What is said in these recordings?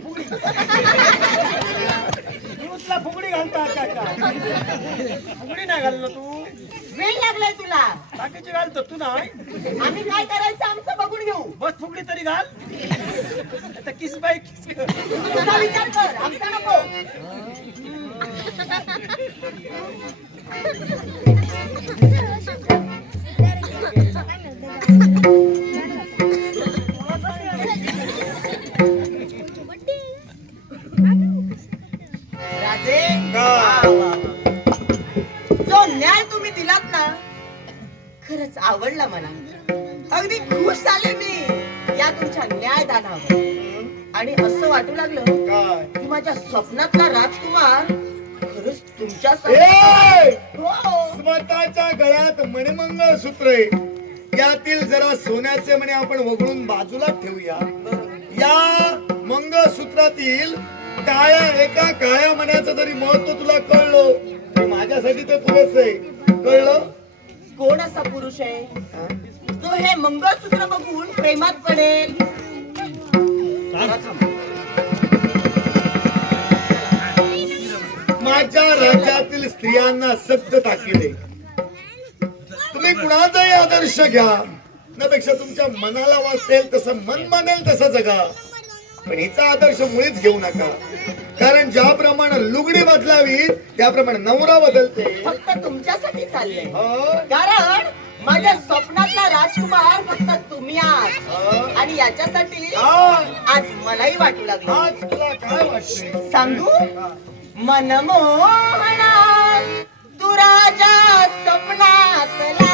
फुगडी फुगडी तुला फुगडी घालता का फुगडी नाही घाललं तू वेळ लागलाय तुला बाकीची घालतो तू नाही आम्ही काय करायचं आमचं बघून घेऊ बस फुगडी तरी घाल आता किस बाई किस तुझा विचार कर आमचा नको राजे जो न्याय तुम्ही दिलात ना खरंच आवडला मला अगदी खुश झाले मी या तुमच्या न्यायदानावर आणि असं वाटू लागलं की माझ्या स्वप्नातला राजकुमार खरंच तुमच्या स्वतःच्या गळ्यात मणिमंगळसूत्र यातील जरा सोन्याचे म्हणे आपण वगळून बाजूला ठेवूया या मंगळसूत्रातील एका काळ्या मण्याचं जरी महत्व तुला कळलं माझ्यासाठी ते पुरेस आहे कळलं कोण असा पुरुष आहे जो हे मंगळसूत्र बघून प्रेमात पडेल माझ्या राज्यातील स्त्रियांना सक्त ताकीद आहे तुम्ही कुणाचाही आदर्श घ्या त्यापेक्षा तुमच्या मनाला वाटेल तसं मन मानेल तसं जगा पण हिचा आदर्श मुळीच घेऊ नका कारण ज्याप्रमाणे लुगडी बदलावी त्याप्रमाणे नवरा बदलते फक्त तुमच्यासाठी चाललंय कारण माझ्या स्वप्नातला राजकुमार फक्त तुम्ही आहात आणि याच्यासाठी आज मलाही वाटू लागलं आज तुला काय वाटतंय सांगू मनमोहना तू राजा स्वप्नातला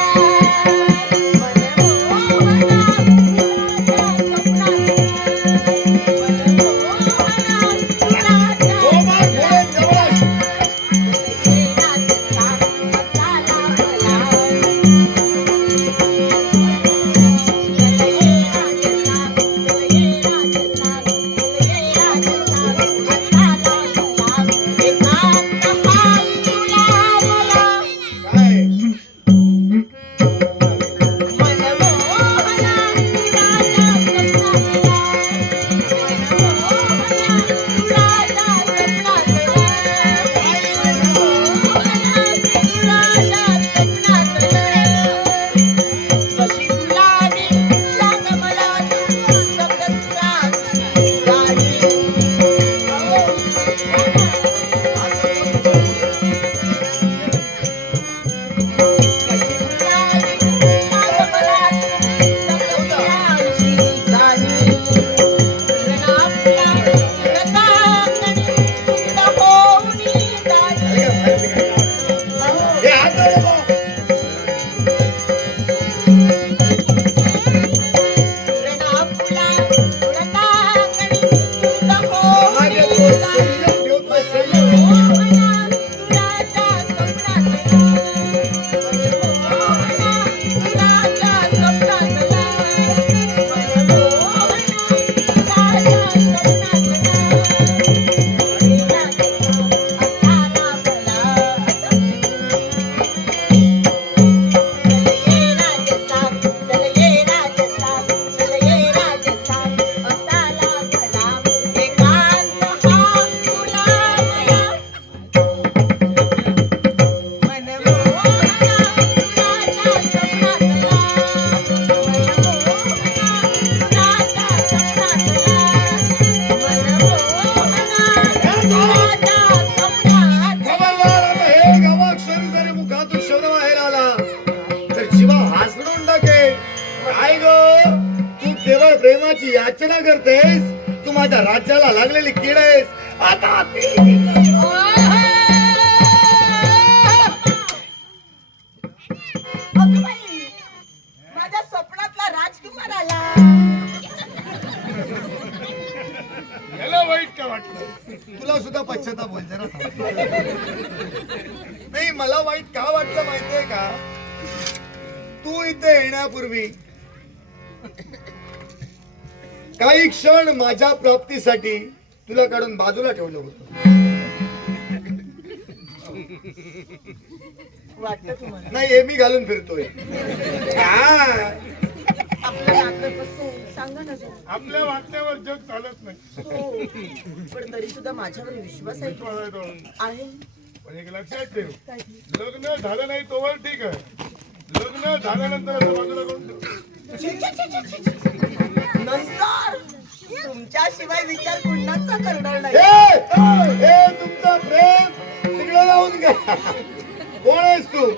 प्रेमाची याचना करतेस तू माझ्या राज्याला लागलेली कीड आहेस आता माझ्या स्वप्नातला राजकुमार आला याला वाईट का वाटलं तुला सुद्धा पश्चाताप होईल जरा नाही मला वाईट का वाटलं माहितीये का तू इथे येण्यापूर्वी काही क्षण माझ्या प्राप्तीसाठी तुला काढून बाजूला ठेवलं होतं वाटतं तुम्हाला नाही हे मी घालून फिरतोय आपलं नातं कसं आहे सांगा ना जरा. आपल्या वाटण्यावर जग चालत नाही. हो पण तरी सुद्धा माझ्यावर विश्वास आहे का? आहे. पण एक लक्षात ठेव, काय? लग्न झालं नाही तोवर ठीक आहे, लग्न झाल्यानंतर असं बाजूला करून ठेव. छे, छे, छे, छे, छे, छे. नंतर तुमच्याशिवाय विचार कुणाचा करणार नाही. हे तुमचं प्रेम तिकडे लावून घ्या. कोण आहेस तू?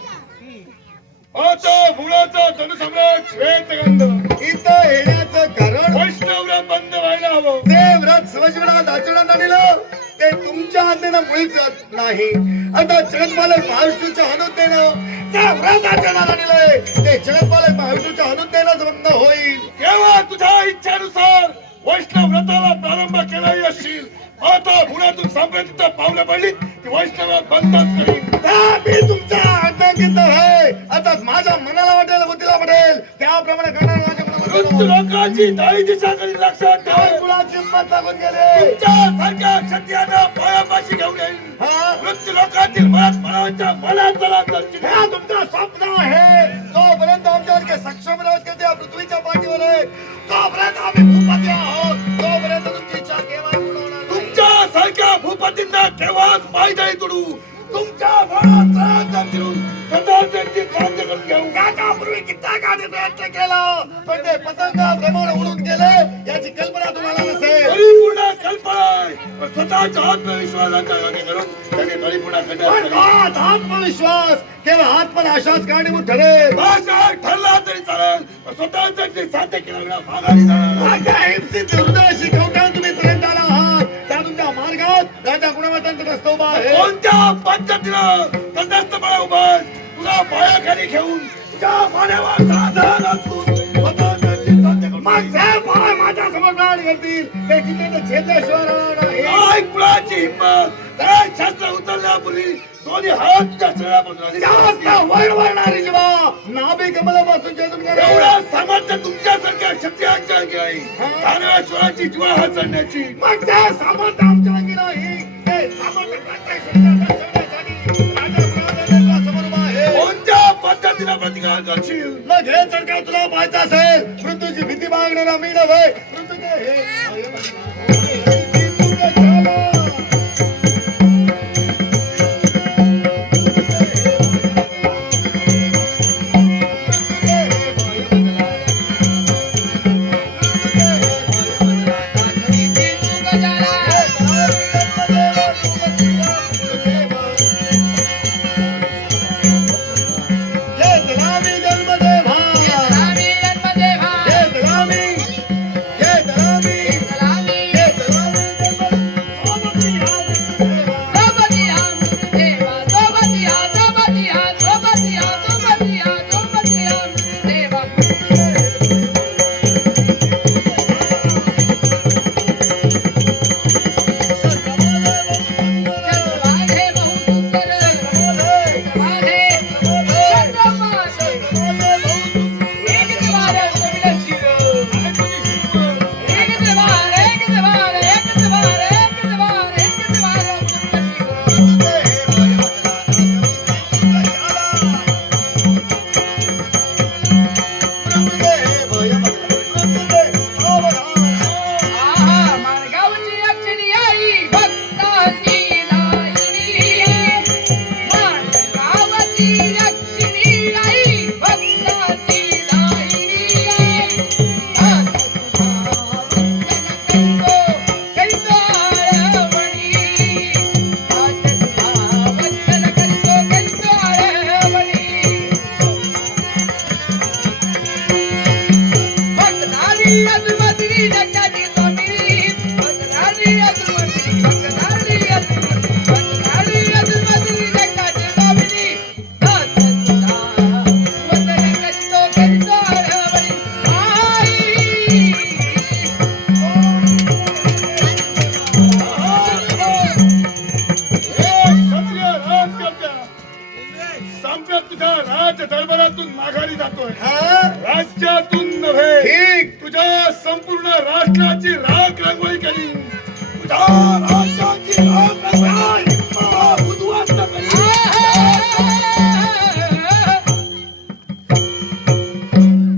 आता मुळाचा धनसम्राट श्वेतगंध इथं येण्याचं कारण वैष्णवला बंद व्हायला हवं. जे व्रत स्वजनात आचरणात आणलं ते तुमच्या हातेनं मुळीच नाही. आता जगतपालक महाविष्णूच्या अनुज्ञेनं त्या व्रत आचरणात आणलंय ते जगतपालक महाविष्णूच्या अनुज्ञेनंच बंद होईल. केव्हा तुझ्या इच्छेनुसार वैष्णव व्रताला प्रारंभ केलाही असशील, आता मुळातून संप्रतीत पावलं पडली की वैष्णव बंदच करीन. मी तुमचा आज्ञांकित आहे. आता माझ्या मनाला वाटेल बुद्धीला पडेल त्याप्रमाणे करणार माझ्या वृत्त लोकांची दाई दिशा करीन. लक्षात ठेव, कुणाची हिंमत लागून गेले. तुमच्यासारख्या क्षत्रियांना पायापाशी घेऊन येईल. वृत्त लोकांतील मराठमोळ्यांच्या मनात चला तर हा तुमचं स्वप्न आहे. जोपर्यंत आमच्यासारखे सक्षम राजकर्ते या पृथ्वीच्या पाठीवर आहे तोपर्यंत आम्ही भूपती आहोत. तोपर्यंत तुमची इच्छा केव्हा पूर्ण होणार नाही. तुमच्यासारख्या भूपतींना केव्हाच पायदळी तुडू, तुमच्या मनात फिरून स्वतःची क्रांती करून घेऊ. त्याच्यापूर्वी किती काढे प्रयत्न केला पण ते पतंग प्रमाणे उडून गेले याची कल्पना तुम्हाला नसेल. परिपूर्ण कल्पना आहे, पण स्वतःच्या आत्मविश्वासाच्या जागे करून त्यांनी परिपूर्ण पण हात आत्मविश्वास केवळ हात पण आशाच कारणीभूत ठरेल. भाषा ठरला तरी चालेल, पण स्वतःचे साध्य केल्याविना माघारी जाणार. माझ्या हिंसित हृदयाशी कवटाळून तुम्ही पर्यंत आला आहात. त्या तुमच्या मार्गात राजा गुणवंतांचा रस्ता उभा आहे. कोणत्या पद्धतीनं तटस्थपणे उभा आहे? तुला पायाखाली घेऊन तुझ्या पाण्यावर दादा नाचून स्वतःची साध्य करून माझ्या समोर प्राण करतील ते तिथे छेदल्याशिवाय राहणार नाही. काय कुणाची हिंमत? काय शस्त्र उचलण्यापूर्वी दोन्ही हात तुझ्या शरीरापासून जास्त वळवळणारी जीवा नाभि कमलापासून चेतून गेले. एवढं सामर्थ्य तुमच्यासारख्या क्षत्रियांच्या अंगी आहे. दानवेश्वराची जीवा हात चढण्याची. मग ते सामर्थ्य आमच्या अंगी नाही. ते सामर्थ्य प्रत्येक शरीरात ठेवण्यासाठी राजा गुणवंतांच्या समोर उभा आहे. कोणत्या पद्धतीने प्रतिकार करशील? मग हे जर का तुला पाहायचं असेल मृत्यूची भीती मागणारा मी नव्हे. मृत्यूचे हे दरबारातून माघारी जातोय. हा? राज्यातून नव्हे, ठीक. तुझ्या संपूर्ण राष्ट्राची राख रांगोळी केली. तुझ्या राज्याची राख रांगोळी उद्ध्वस्त केली.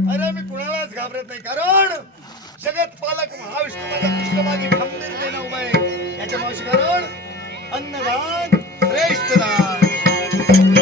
अरे मी कुणालाच घाबरत मावशी कारण